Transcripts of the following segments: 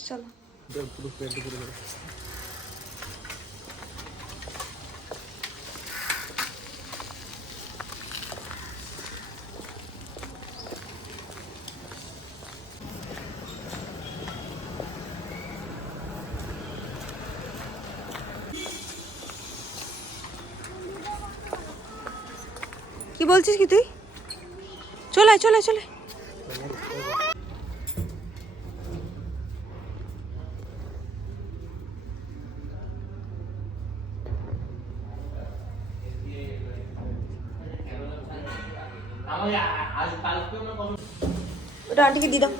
চলো পুরো কি বলছিস কি তুই? চলে আয়, চলে আয়, চলে ওটা আন্টিকে দিয়ে দাও।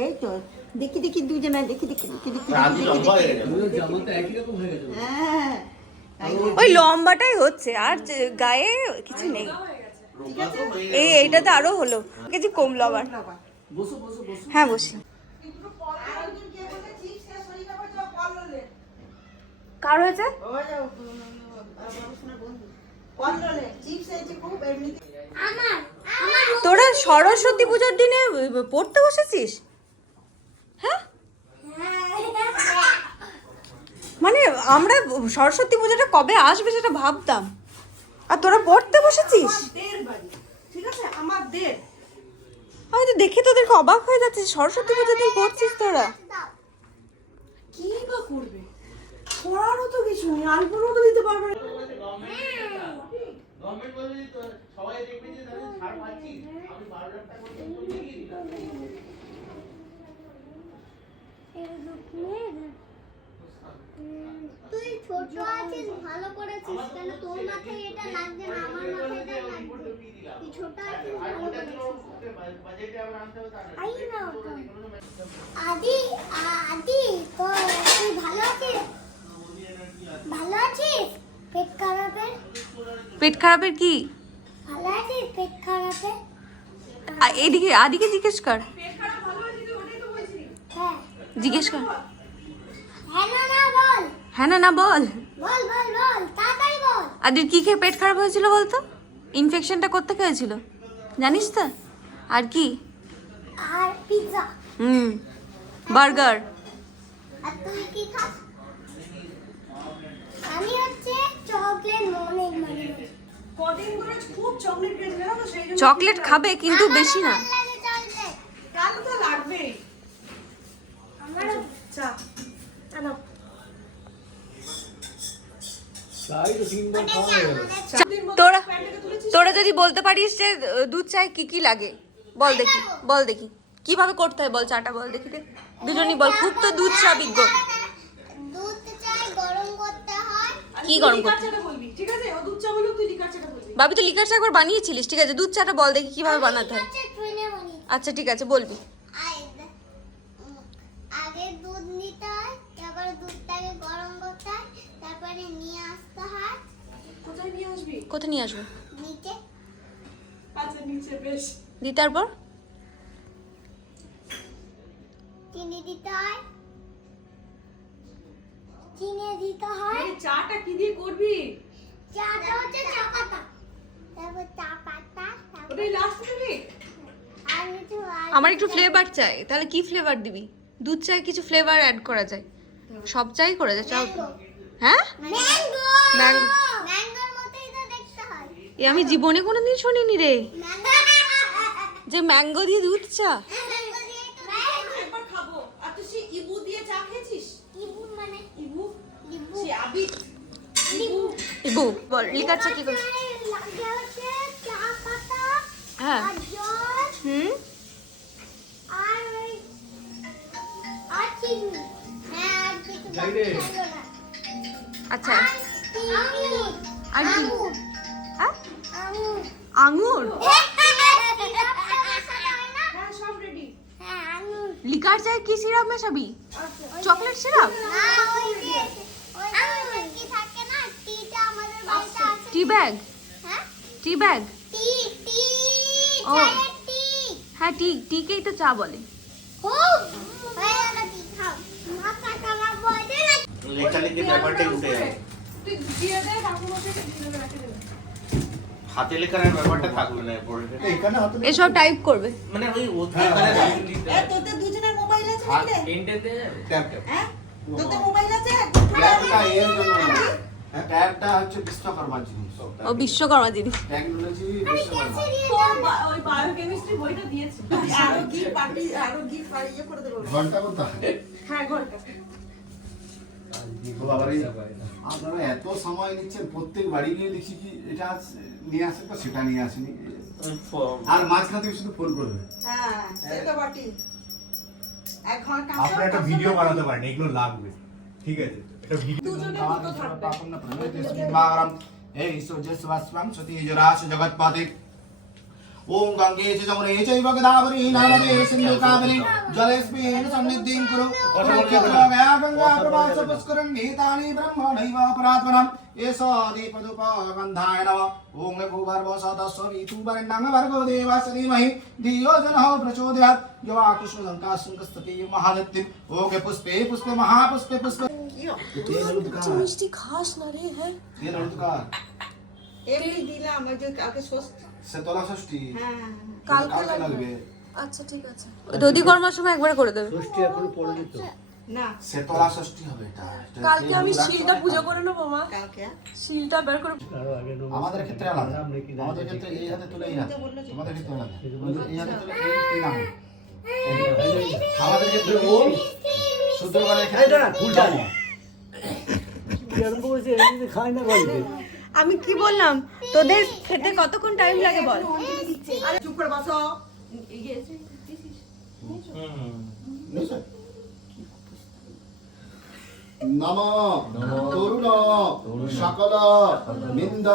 এই তো দেখি দেখি দুজনে দেখি দেখি দেখি দেখি হয়ে হ্যাঁ? ওই লম্বাটাই হচ্ছে আর যে- গায়ে কিছু নেই। এই এইটা তো আরও হলো। কেজি কমলো আবার হ্যাঁ বসি কার হয়েছে ওই যে, উম, আর পড়াশোনার বন্ধু। কল্লোলে, চিপস এনেছে খুব, এমনিতে- তোরা সরস্বতী পুজোর দিনে পড়তে বসেছিস? হ্যাঁ? মানে আমরা সরস্বতী পুজোটা কবে আসবে সেটা ভাবতাম। আর তোরা পড়তে বসেছিস? আমি তো দেখে তোদেরকে অবাক হয়ে যাচ্ছে সরস্বতী পুজোর দিন পড়ছিস তোরা। কি বা করবে? পড়ারও তো কিছু নেই, আলপনাও তো দিতে পারবে না। তুই ছোট আছিস, ভালো করেছিস, কেন তোর মাথায় এটা লাগছে না? আমার মাথায় এটা লাগছে। তুই ছোট আছিস, ভালো করেছিস। আদি আদি তুই ভালো আছিস? ভালো আছিস? পেট খারাপের? পেট খারাপের কি? ভালো আছিস? পেট খারাপের? এদিকে আদিকে জিজ্ঞেস কর। হ্যাঁ। জিজ্ঞেস কর। হ্যাঁ না না বল। হ্যাঁ না না বল। বল বল বল তাড়াতাড়ি বল। আদির কি খেয়ে পেট খারাপ হয়েছিল বলতো? ইনফেকশনটা করতে হয়েছিল জানিস তো? আর কি? আর পিৎজা হুম। বার্গার আর তুই কি খাস? আমি হচ্ছে চকলেট অনেক মানে কদিন ধরে খুব চকলেট খেয়েছে জানো তো? সেই জন্য চকলেট খাবে কিন্তু বেশি না। তাহলে তো লাগবেই আমারও। চা আনো তোরা তোরা যদি বলতে পারিস যে দুধ চায় কি কি লাগে বল দেখি বল দেখি। কীভাবে করতে হয় বল চাটা বল দেখি রে দুজনই বল খুব তো দুধ চা বিজ্ঞ কি গরম করতে ঠিক আছে? ও দুধ চা তুই লিকার চাটা বলবি। বাবি তো লিকার চা একবার বানিয়েছিলিস ঠিক আছে? দুধ চাটা বল দেখি কীভাবে বানাতে হয়। আচ্ছা ঠিক আছে বলবি। আগে দুধ নিতে হয় তারপরে দুধটাকে গরম করতে হয় তারপরে নিয়ে আসতে হয়। কোথায় নিয়ে আসবি? কোথায় নিয়ে আসব? নিচে। আচ্ছা নিচে বেশ। দি তারপর? চিনি দিতে হয়। চিনি দিতে হয়। এই চাটা কি দিয়ে করবি? চাটা হচ্ছে চা পাতা। তারপর চা পাতা ওটাই লাস্ট দিবি আমার একটু ফ্লেভার চাই তাহলে কি ফ্লেভার দিবি? দুধ চায় কিছু ফ্লেভার অ্যাড করা যায়। সব চাই করা যায় চাও হ্যাঁ? ম্যাঙ্গো ম্যাঙ্গো ম্যাঙ্গোর মতোই তো দেখতে হয়। এ আমি জীবনে কোনোদিন শুনিনি রে। যে ম্যাঙ্গো দিয়ে দুধ চা ম্যাঙ্গো দিয়ে তো ম্যাঙ্গো একবার খাব আর তুই সে ইবু দিয়ে চা খেয়েছিস লিবু মানে ইবু লিবু সে আবির লিবু ইবু বল চা কি করে? হ্যাঁ। হুম। আচ্ছা আঙুর আর কি? হ্যাঁ? আঙুর? লিকার চায় কি syrup মেশাবি? Chocolate syrup? Tea bag? হ্যাঁ? Tea bag? টি টি ও। চায়ের টি। হ্যাঁ টি টিকেই তো চা বলে। খুব হয়ে গেল টি খাও। মাথা খারাপ হয়ে গেল লেখালেখির ব্যাপারটাই উঠে যাবে তুই দিয়ে দে ঠাকুমাকে দিয়ে দে রাখে দেবে। হাতে লেখার ব্যাপারটা থাকবে না এরপরে এখানে হাতে এসব টাইপ করবে। মানে ওই হ্যাঁ, এ তোদের দুজনের মোবাইল আছে? Tap tap. হ্যাঁ? তোদের মোবাইল আছে? ট্যাগটা হচ্ছে বিশ্বকর্মার জিনিস। ও বিশ্বকর্মা ইয়ে হ্যাঁ বাবারে আপনারা এত সময় নিচ্ছেন প্রত্যেক বাড়ি গিয়ে দেখি কি এটা নিয়ে আসে তো সেটা নিয়ে আসেনি আর মাঝখান থেকে শুধু ফোন করবে হ্যাঁ আপনারা একটা ভিডিও বানাতে পারেন এগুলো লাগবে ঠিক আছে একটা ভিডিও দুজনে দুটো থাকবে এই সজস্বাস্বাম সতী জরাস ओम गंगे जमुने चैव गोदावरी नर्मदे सिंधु कावेरी जलेस्मिन् सन्निधिं कुरु। गंगा ब्रह्मणैव अपरात्मनम् दीपदुपगन्धाय नमः। भूभर्व धियो प्रचोदयात्। यो आकृष्ण पुष्पे पुष्पे महापुष्पे पुष्पे। কালকে ষষ্ঠী। শীতলা ষষ্ঠী হ্যাঁ। কালকে লাগবে। আচ্ছা ঠিক আছে। দধি কর্মার সময় একবারে করে দেবে। ষষ্ঠী এখন পড়েনি তো না। শীতলা ষষ্ঠী হবে এটা। কালকে আমি শিলটা পুজো। করে নেব মা। কালকে? শিলটা বের করে। আমাদের ক্ষেত্রে আলাদা। নাম। আমাদের ক্ষেত্রে এই হাতে তুলে এই হাতে। ক্ষেত্রে আলাদা। এই হাতে তুলে এই তিন আমাদের ক্ষেত্রে ওম শুদ্ধবারের ক্ষেত্রে এই দাঁড়া, ফুলটা এমনিতে খায় না গল্পে। আমি কি বললাম? তোদের খেতে কতক্ষণ টাইম লাগে বল? আরে চুপ করে বসো। নম তরুণ সকল নিন্দ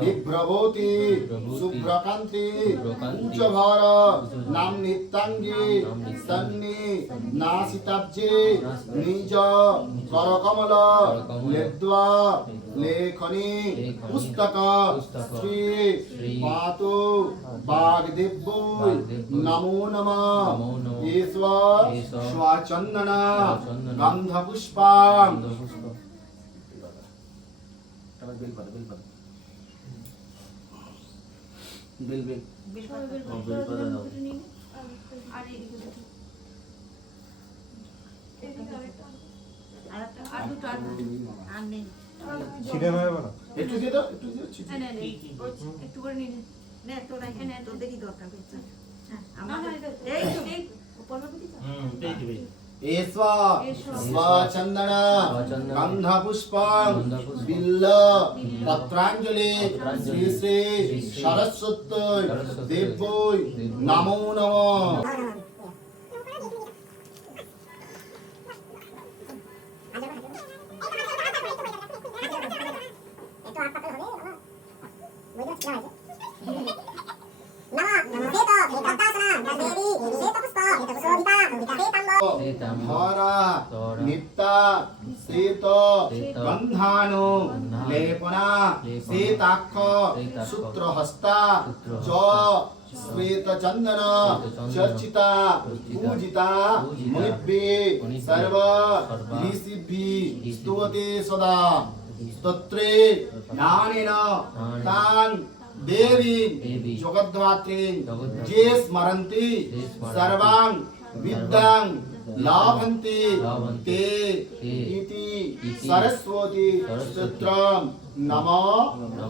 বিভ্রবতী শুভ্রকান্তি উচ্চভর নাম নিত্যাঙ্গী সন্নি নাসিতাব্জে নিজ করকমল লেদ্বা লেখনী পুস্তক শ্রী পাতু বাগদিব্য নমো নম ঈশ্বর স্বচন্দন গন্ধ পুষ্পাম ছিটে না একটু দিয়ে দাও একটু দিয়ে ছিটিয়ে। একটু করে নিয়ে নে। নে নে দরকার হচ্ছে হ্যাঁ আমাদের এই তো। এই ঈশ্বর স্বচন্দন গন্ধ পুষ্পম বিল্ল পত্রাঞ্জলি শ্রী শ্রী সরস্বতী দেব্যই নমো নমঃ। శ్రీత గంధాను లేపన శ్వేతాక్ష సూత్రహస్త జ श्वेत चंदन चर्चिता। पूजिता। मुनिभ्ये सर्व। ऋषिभि स्तुवते सदा। तत्रे ज्ञानेन। तान्। देवी जगद्धात्री जे स्मरन्ति। सर्वान्। विद्यां লাভন্তি তে ইতি সরস্বতী স্তোত্রম নম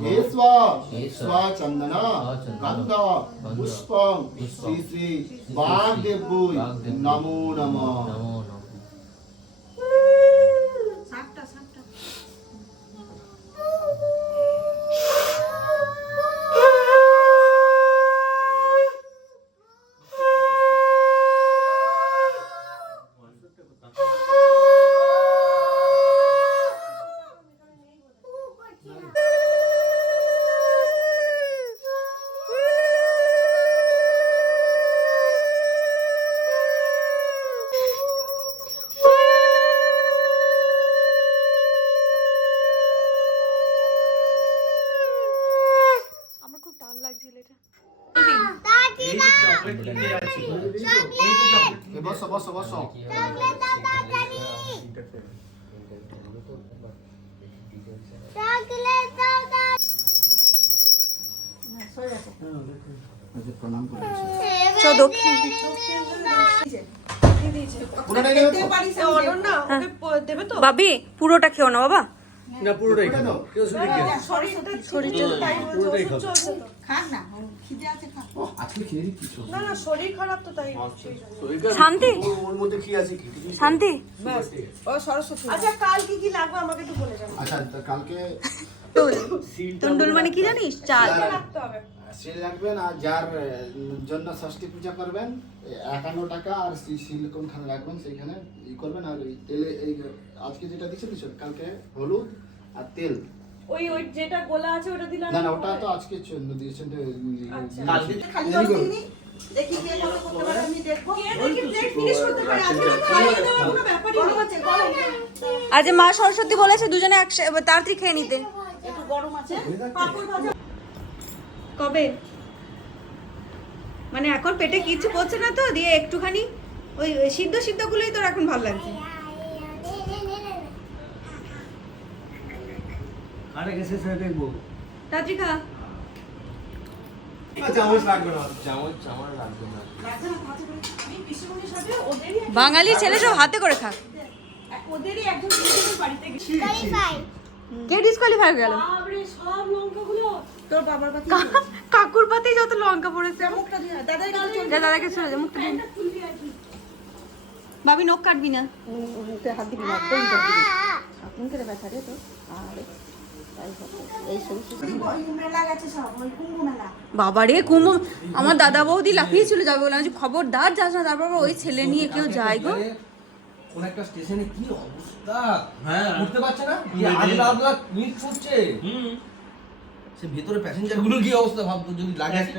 হেস্ব স্বচন্দন গন্ধ পুষ্পম শ্রী শ্রী বাগদেবুই নমো নমঃ দেবে তো বাবি পুরোটা খেও না বাবা না পুরোটাই খাব। কেউ শুধু খেয়ে শরীরটা শরীরটা তাই বলছে, পুরোটাই ওষুধ খাব। চলছে তো। ও, আজকে খেয়ে দিচ্ছি সব। না না শরীর খারাপ তো তাই সেই জন্য। শান্তি? ওর- ওর মধ্যে কি আছে কি? কিছু শান্তি? আচ্ছা কাল কি কি লাগবে আমাকে একটু বলে যাবে আচ্ছা তা কালকে টুন্ডুল মানে কি জানিস? চাল। সিল রাখবেন আর যার জন্য ষষ্ঠী পূজা করবেন একান্ন টাকা আর সিল কোনখানে রাখবেন সেইখানে ই করবেন আর এই তেলে এই আজকে যেটা দিচ্ছে দিচ্ছেন কালকে হলুদ আর তেল। ওই ওই যেটা গোলা আছে ওটা দিলাম না না ওটা তো আজকে জন্য দিয়েছেন তো, আচ্ছা। কালকে খালি জল দিইনি দেখি কে কত করতে পারে আমি দেখব। কে দেখি প্লেট ফিনিশ করতে পারে? আজকে খাইয়ে দেওয়ার কোনো ব্যাপারই নেই। আছে গরম আর যে মা সরস্বতী বলেছে দুজনে একসাথে তাড়াতাড়ি খেয়ে নিতে। একটু গরম আছে। পাপড় ভাজা। কবে? মানে এখন পেটে কিছু পড়ছে না তো? দিয়ে একটুখানি ওই ওই সিদ্ধ সিদ্ধগুলোই তোর এখন ভালো লাগছে। আরে সেটা দেখব। তাড়াতাড়ি খা। বাঙালি ছেলে সব হাতে করে খা ওদেরই একজন পিসিমণির বাড়িতে কে ডিসকোয়ালিফাই গেল? বাবরে সব লঙ্কাগুলো। তোর বাবার কাছে কা- কাকুর পাতেই যত লঙ্কা পড়েছে। দাদাকে চলে মুখটা ভাবি নখ কাটবি না। হাত দিবি না কুম্ভ বাবারে কুমো আমার দাদা বৌদি লাফিয়ে ছিল যাবে বললাম খবরদার যাস না তারপর ওই ছেলে নিয়ে কেউ যায় গো। কোন একটা স্টেশনে কি অবস্থা? হ্যাঁ। উঠতে পারছে না? মিনিট ছুটছে হুম। সে ভেতরে প্যাসেঞ্জারগুলো কি অবস্থা ভাবতো? যদি লাগে একটা।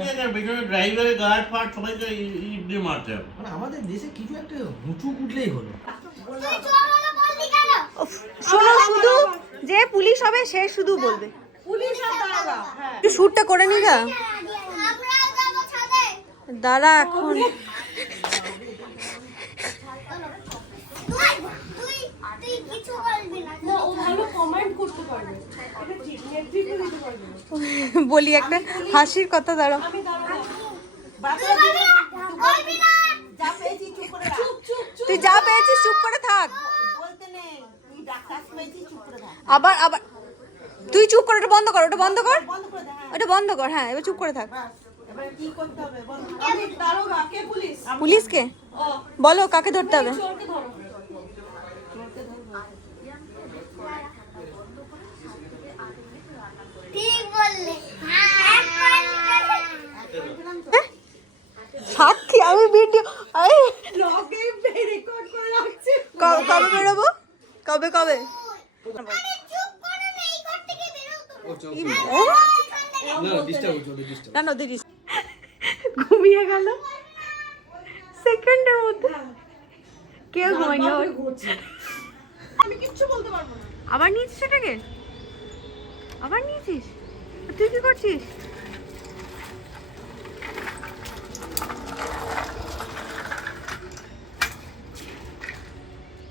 ড্রাইভারের গার্ড ফাট সবাই তো ইট মারতে মানে আমাদের দেশে কিছু একটা হুঁচু উঠলেই হলো। তুই চোরগুলো বললি কেন? উফ, শোনো শুধু যে পুলিশ হবে সে শুধু বলবে। পুলিশ আর হ্যাঁ। একটু শুটটা করে নি গা? ছাদে। দাঁড়া এখন। তুই তুই তুই কিছু বলবি না। না ও ভালো কমেন্ট করতে পারবে। এটা ঠিক নেতৃত্ব দিতে পারবে বলি একটা হাসির কথা দাঁড়াও। তুই বলবি না? বলবি না? যা পেয়েছি চুপ করে চুপ চুপ চুপ তুই যা পেয়েছিস চুপ করে থাক। আবার আবার। তুই চুপ কর ওটা বন্ধ কর ওটা বন্ধ কর। ওটা বন্ধ কর হ্যাঁ এবার চুপ করে থাক। পুলিশকে? বলো কাকে ধরতে হবে? সাক্ষী আমি ভিডিও কবে বেরোবো? কবে কবে? চুপ করো না এই ঘর থেকে বেরো তুমি। না ডিস্টার্ব হচ্ছে ওদের ডিস্টার্ব না না দিদিস ঘুমিয়ে গেল। সেকেন্ডের মধ্যে। কেউ ঘুমায়নি। আমি কিচ্ছু বলতে পারব না। আবার নিয়েছিস সেটাকে? আবার নিয়েছিস? তুই কি করছিস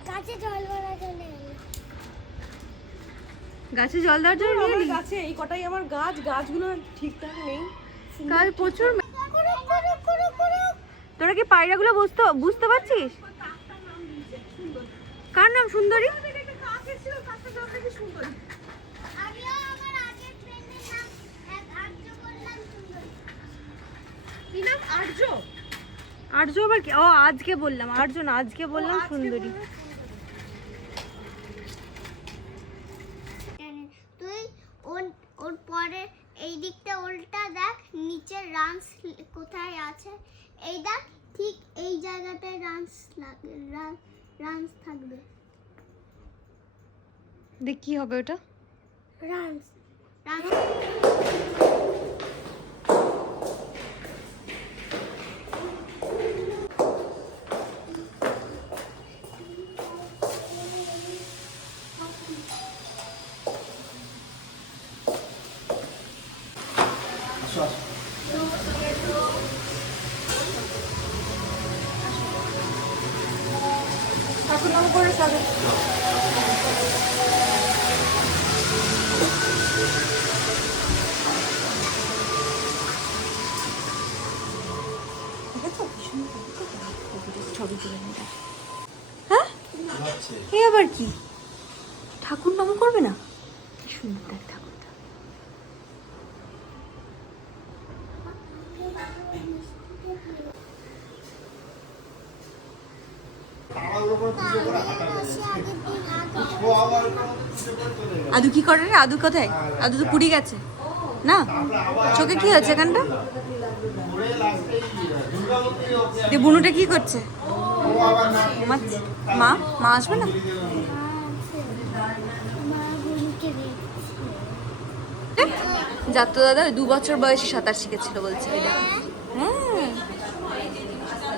কাছে জল ভরা চলে এলো গাছে জল দেওয়ার জন্য নিয়ে আমার গাছে এই কটাই আমার গাছ গাছগুলো ঠিকঠাক নেই। কাল প্রচুর তোরা কি পায়রাগুলো বুঝতে বুঝতে পারছিস? কার নাম সুন্দরী? আর্য। আবার কি? ও আজকে বললাম আর্য না আজকে বললাম সুন্দরী তুই ওর ওর পরে এই দিকটা উল্টা দেখ নিচে রান্স কোথায় আছে এই দেখ ঠিক এই জায়গাটায় রান্স লাগে রান্স থাকবে। দেখ কি হবে ওটা? রান্স রান্স আদু কি করে রে? আদু কোথায়? আদু তো পুরী গেছে। না? চোখে কি হচ্ছে এখানটা? বুনুটা কি করছে? মা মা আসবে না? যাত্রা দাদা দু বছর বয়সে সাঁতার শিখেছিল বলছে। হ্যাঁ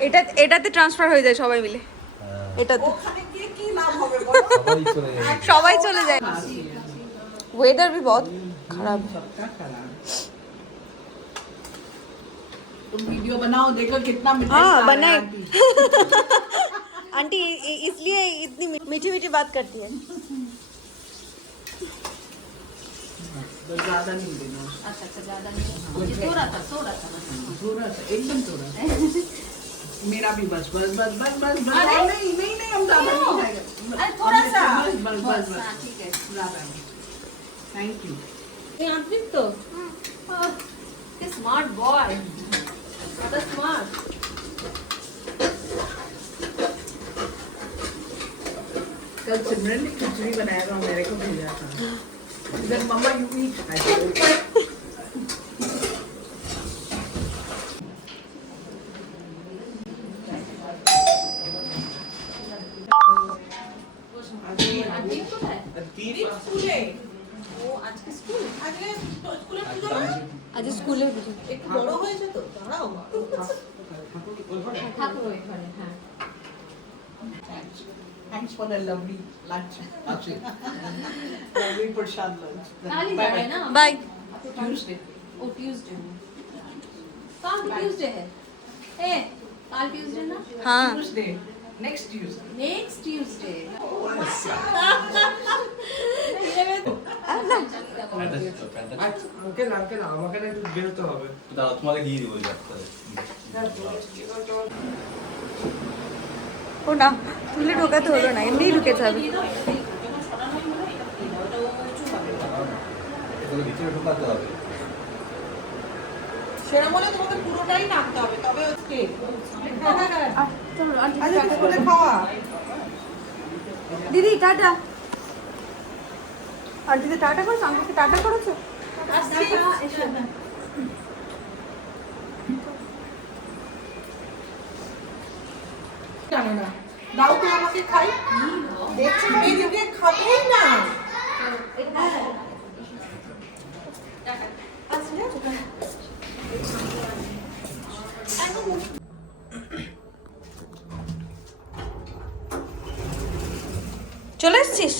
এটা এটাতে ট্রান্সফার হয়ে যায় সবাই মিলে এটাতে ওখানে গিয়ে কি লাভ হবে বলো সবাই চলে যায় ওয়েদার भी बहुत खराब है सबका खराब तुम वीडियो बनाओ देखो कितना मिठाई हाँ, खा रहे हैं बनाए। आंटी। आंटी इ- इसलिए इतनी मीठी मीठी बात करती है बस ज्यादा नहीं देना अच्छा अच्छा ज्यादा नहीं थोड़ा सा थोड़ा सा थोड़ा सा एकदम थोड़ा सा मेरा भी बस बस बस बस बस बस। नहीं नहीं नहीं हम ज़्यादा नहीं जाएँगे अरे थोड़ा सा। बस बस बस बस ठीक है। पूरा ज़्यादा थैंक यू ये आप भी तो हाँ। ये स्मार्ट बॉय ज़्यादा स्मार्ट कल सिमरन ने खिचड़ी बनाया था मेरे को भेजा था। इधर मम्मा यू ही आई for the lovely lunch. lovely prasad lunch. কালই Bye যাবে bye. না बाय Tuesday. ও টিউসডে কাল টিউসডে है ए কাল টিউসডে না हाँ Tuesday. Next Tuesday. Next Tuesday uncle uncle আমাকে না একটু বেরোতে হবে দাঁড়াও তোমাকে দিয়ে দিবো যাত্রা ও না তুলে ঢোকাতে হলো না এমনিই ঢুকে যাবে। এগুলো ভিতরে ঢোকাতে হবে। সেরকম হলে তোমাকে পুরোটাই নামতে হবে তবে হচ্ছে চলো আন্টি আচ্ছা স্কুলে খাওয়া দিদি টাটা। আন্টিতে টাটা করেছ? আঙ্কেলকে টাটা করেছ? জানো না। দাও তো আমাকে খাই। দেখছি না এদিকে খাবেই না। চলে এসছিস?